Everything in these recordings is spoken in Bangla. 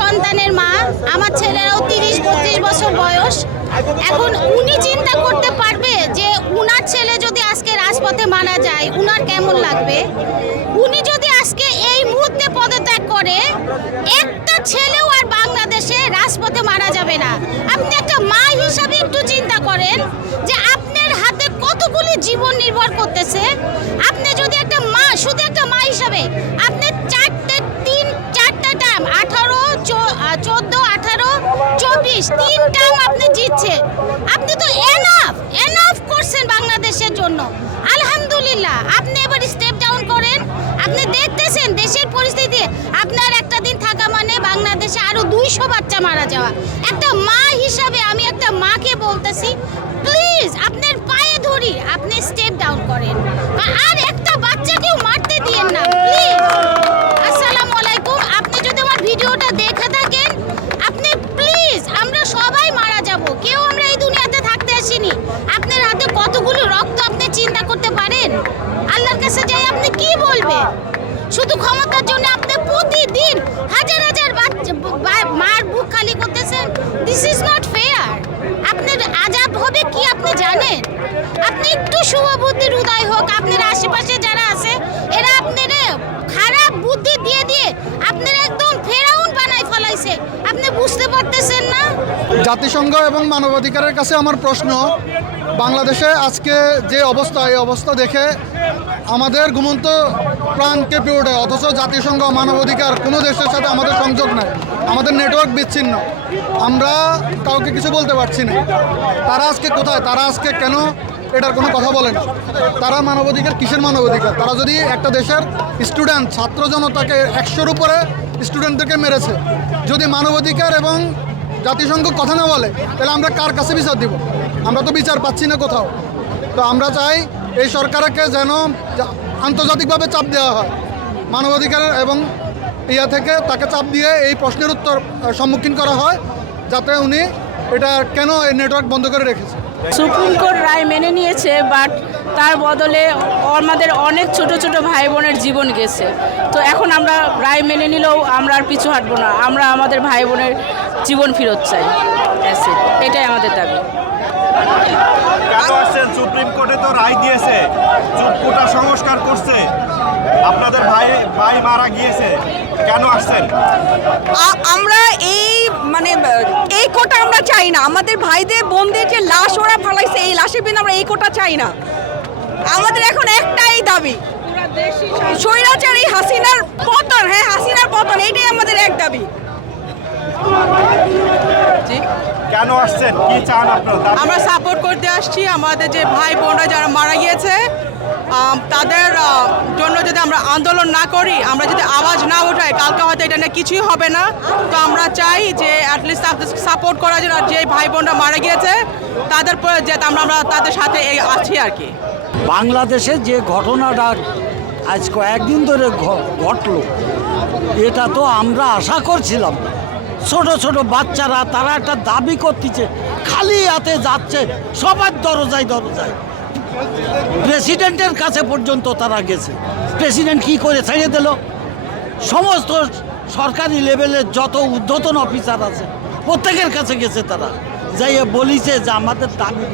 সন্তানের মা, আমার ছেলেরও 30-32 বছর বয়স। এখন উনি চিন্তা করতে পারবে যে উনার ছেলে যদি আজকে রাজপথে মারা যায় উনার কেমন লাগবে। উনি যদি আজকে এই মুহূর্তে পদত্যাগ করে, একটা ছেলেও আর বাংলাদেশে রাজপথে মারা যাবে না। আপনি একটা মা হিসাবে একটু চিন্তা করেন যে আপনার হাতে কতগুলি জীবন নির্ভর করতেছে। আপনি যদি একটা মা, শুধু একটা মা হিসাবে আপনি চারটা টার্ম 18, 14, 18, 24 3 টার্ম আপনি জিতছেন। আপনি তো এনাফ করছেন বাংলাদেশের জন্য। আলহামদুলিল্লাহ। আপনি এবার স্টেপ ডাউন করেন। আপনি দেখতেছেন দেশের পরিস্থিতি, আপনার একটা দিন থাকা মানে বাংলাদেশে আরো 200 বাচ্চা মারা যাওয়া। একটা মা হিসাবে আমি একটা মাকে বলতেছি, প্লিজ আপনার পায়ে ধরি, আপনি স্টেপ ডাউন করেন, আর একটা বাচ্চাকেও মারতে দিয়েন না প্লিজ। আসসালামু আলাইকুম। আপনি যদি আমার ভিডিওটা দেখে থাকেন, আপনি প্লিজ, আমরা সবাই মারা যাব, কেউ আমরা এই দুনিয়াতে থাকতে আসিনি। আপনার হাতে কতগুলো রক্ত আপনি চিন্তা করতে পারেন? আল্লাহর কাছে যাই আপনি কি বলবেন? শুধু ক্ষমতার জন্য আপনি প্রতিদিন হাজার হাজার মার বুক খালি করতেছেন। This is not fair. আপনার আজাব হবে কি আপনি জানেন? আপনি একটু শুভবুদ্ধির উদয় হোক, আপনার আশেপাশে যারা আছে এরা আপনার খারাপ বুদ্ধি দিয়ে দিয়ে আপনার একদম ফেরাউন বানাই ফেলাইছে। আপনি বুঝতে পারতেছেন না? জাতিসংঘ এবং মানবাধিকারের কাছে আমার প্রশ্ন, বাংলাদেশে আজকে যে অবস্থা, এই অবস্থা দেখে আমাদের ঘুমন্ত প্রাণ কেঁপে ওঠে, অথচ জাতিসংঘ, মানবাধিকার কোনো দেশের সাথে আমাদের সংযোগ নাই, আমাদের নেটওয়ার্ক বিচ্ছিন্ন, আমরা কাউকে কিছু বলতে পারছি না। তারা আজকে কোথায়? তারা আজকে কেন এটার কোনো কথা বলে না? তারা মানবাধিকার কিসের মানবাধিকার? তারা যদি একটা দেশের স্টুডেন্ট, ছাত্র জনতাকে 100-র উপরে স্টুডেন্টদেরকে মেরেছে, যদি মানবাধিকার এবং জাতিসংঘ কথা না বলে, তাহলে আমরা কার কাছে বিচার দিব? আমরা তো বিচার পাচ্ছি না কোথাও। তো আমরা চাই এই সরকারকে যেন আন্তর্জাতিকভাবে চাপ দেওয়া হয়, মানবাধিকার এবং থেকে তাকে চাপ দিয়ে এই প্রশ্নের উত্তর সম্মুখীন করা হয়, যাতে উনি এটা কেন এই নেটওয়ার্ক বন্ধ করে রেখেছে। সুপ্রিম কোর্ট রায় মেনে নিয়েছে, বাট তার বদলে আমাদের অনেক ছোট ছোট ভাই বোনের জীবন গেছে। তো এখন আমরা রায় মেনে নিলেও আমরা আর পিছু হাঁটবো না, আমরা আমাদের ভাই বোনের জীবন ফেরত চাই। এটাই আমাদের দাবি। কেন আসছেন? সুপ্রিম কোর্টে তো রায় দিয়েছে, কোটা সংস্কার করছে, আপনাদের ভাই মারা গিয়েছে, কেন আসছেন? আমরা এই কোটা আমরা চাই না। আমাদের ভাইদের বোনদের যে লাশ ওরা ফালাইছে, এই লাশের বিন্দু আমরা এই কোটা চাই না। আমাদের এখন একটাই দাবি, স্বৈরাচারী হাসিনার পতন। হ্যাঁ, হাসিনার পতন, এইটাই আমাদের এক দাবি। কেন আসছেন? কি চান আপনারা? আমরা সাপোর্ট করতে আসছি আমাদের যে ভাই বোনরা যারা মারা গিয়েছে, তাদের জন্য যদি আমরা আন্দোলন না করি, আমরা যদি আওয়াজ না উঠাই, কালকে হয়তো এটা নিয়ে কিছুই হবে না। তো আমরা চাই যে অ্যাটলিস্ট সাপোর্ট করার জন্য, যে ভাই বোনরা মারা গিয়েছে তাদের যে আমরা তাদের সাথে আছি আর কি। বাংলাদেশে যে ঘটনাটা আজ কয়েকদিন ধরে ঘটল, এটা তো আমরা আশা করছিলাম। ছোট ছোট বাচ্চারা তারা একটা দাবি করতেছে, খালি হাতে যাচ্ছে সবার দরজায় দরজায়, প্রেসিডেন্টের কাছে পর্যন্ত তারা গেছে। প্রেসিডেন্ট কি করে ছেড়ে দিল? সমস্ত সরকারি লেভেলের যত ঊর্ধ্বতন অফিসার আছে প্রত্যেকের কাছে গেছে, তারা যাইয়ে বলিছে যে আমাদের দাবি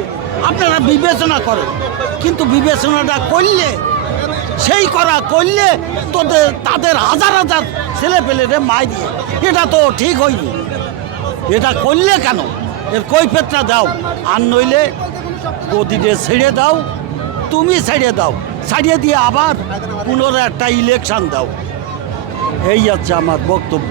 আপনারা বিবেচনা করেন। কিন্তু বিবেচনাটা করলে, সেই করা করলে তাদের হাজার হাজার ছেলে পেলেরে মাই দিয়ে, এটা তো ঠিক হয়নি। এটা করলে কেন? এর কৈফিয়তটা দাও, আর নইলে গদিতে ছেড়ে দাও, তুমি ছেড়ে দাও, ছাড়িয়ে দিয়ে আবার পুনরায় একটা ইলেকশন দাও। এই হচ্ছে আমার বক্তব্য।